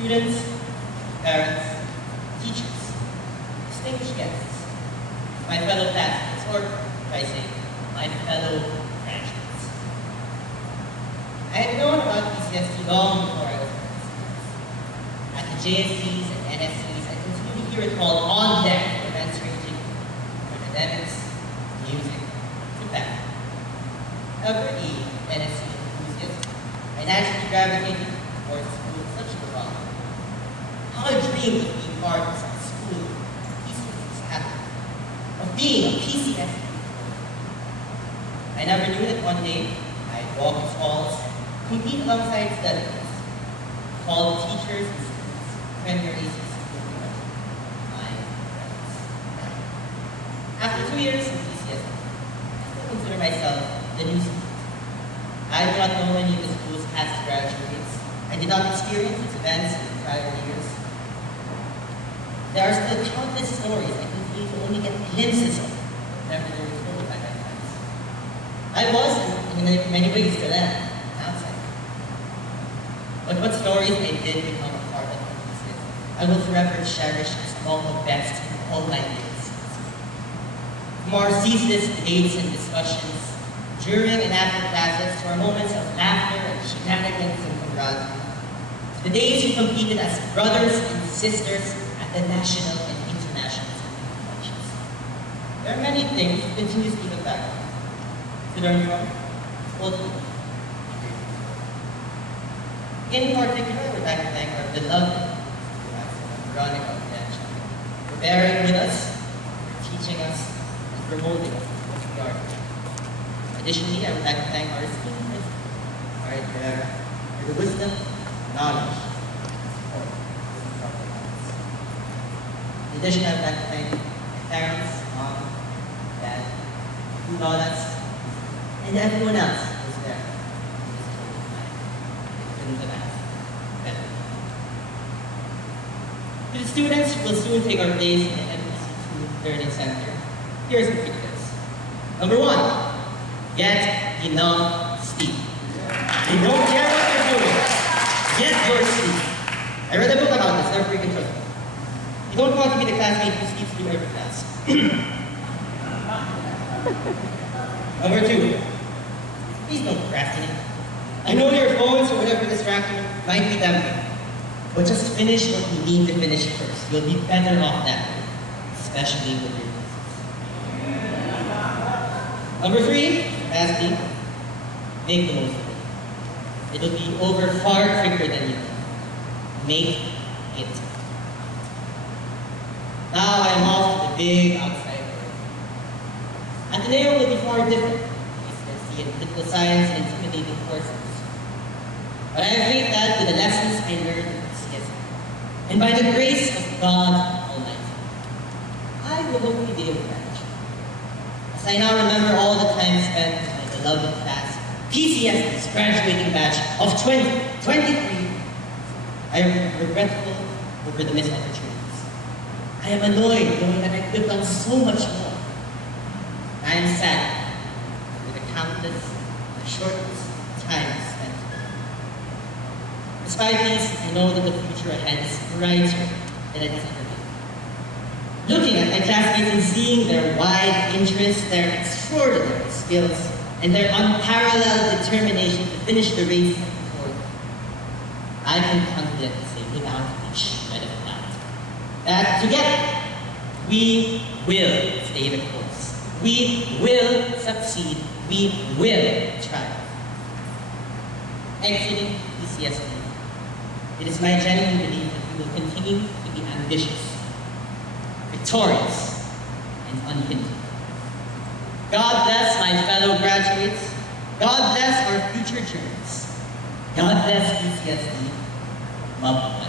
students, parents, teachers, distinguished guests, my fellow classmates, or if I say, my fellow graduates. I had known about PCSD long before I was at the JSCs and NSCs. I continue to hear it called on deck for events ranging from academics, music, to fashion. However, NSC enthusiast, I naturally gravitated towards schools such as Rock. How I dreamed of being part of a school PCSD happened, of being a PCSD. I never knew that one day I'd walk its halls, compete alongside studies, call the teachers and students, premier ACs, my friends. After 2 years in PCSD, I still consider myself the new student. I do not know any of the school's past graduates. I did not experience its events in prior years. There are still countless stories I continue to only get glimpses of whenever they were told by my friends. I was, in many ways, still am, outside. But what stories I did become a part of PCSD, I will forever cherish as among the best in all my years. From our ceaseless debates and discussions, during and after classes, to our moments of laughter and shenanigans and camaraderie, to the days we competed as brothers and sisters at the national and international competitions. There are many things we continuously look back on, to learn from, ultimately. In particular, I would like to thank our beloved Veronica Bianchi for bearing with us, for teaching us, and for molding us to what we are today. Additionally, I would like to thank our esteemed principal, Maria Herrera, for the wisdom, knowledge, and support of our lives. In addition, I would like to thank my parents, mom, dad, who taught us, and everyone else who was there in this cold night. Couldn't have asked better. To the students who will soon take our place in the MPC2 Learning Center, here's the three tips. Number 1. Get enough sleep. You don't care what you're doing. Get your sleep. I read a book about this, never freaking trust me. You don't want to be the classmate who sleeps through every class. Number 2, please don't procrastinate. I know your phones or whatever distraction might be tempting, but just finish what you need to finish first. You'll be better off that way, especially with your Number 3, lastly, make the most of it. It'll be over far quicker than you think. Make it. Now I'm off to the big outside world. Ateneo will be far different. HSC and political science and intimidating courses. But I have faith that with the lessons I learned in CSE, and by the grace of God Almighty, I will hopefully be able to manage. As I now remember all the time spent with my beloved class, PCSD's graduating batch of 2023, I am regretful over the missed opportunities. I am annoyed knowing that I could have done so much more. I am sad over the countless, the shortless time spent. Despite these, I know that the future ahead is brighter than it has ever been. Looking at my classmates and seeing their wide interests, their extraordinary skills, and their unparalleled determination to finish the race before them, I can confidently say without a shred of doubt that together we will stay the course. We will succeed. We will triumph. Exiting PCSD, it is my genuine belief that we will continue to be ambitious, victorious, and unhindered. God bless my fellow graduates. God bless our future journeys. God bless PCSD. Love.